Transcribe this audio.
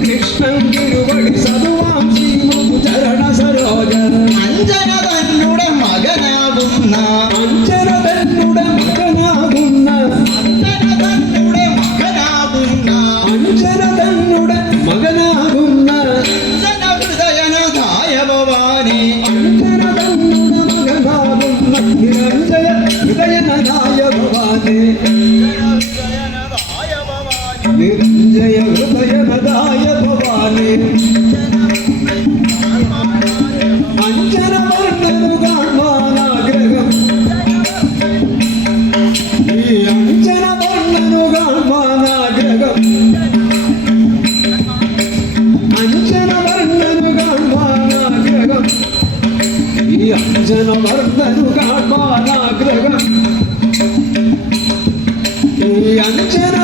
കൃഷ്ണൻ തിരുവടി സതുവാം ചരണ സരോജൻ അഞ്ജന തന്നുടെ മകനാകുന്ന അഞ്ജന തന്നുടെ മകനാകുന്ന അഞ്ജന തന്നുടെ മകനാകുന്ന അഞ്ജന തന്നുടെ മകനാകുന്ന അഞ്ജന ഹൃദയനതായ ഭവാനി അഞ്ജന തന്നുടെ മകനാകുന്ന നിരഞ്ജയ ഹൃദയനതായ ഭവാനി നിരഞ്ജയ ഹൃദയനതായ ഭവാനി അഞ്ജന വർണ്ണനു കാണുവാനാഗ്രഹം ഈ അഞ്ജന വർണ്ണനു കാണുവാനാഗ്രഹം അഞ്ജന വർണ്ണനു കാണുവാനാഗ്രഹം ഈ അഞ്ജന വർണ്ണനു കാണുവാനാഗ്രഹം ഈ അഞ്ജന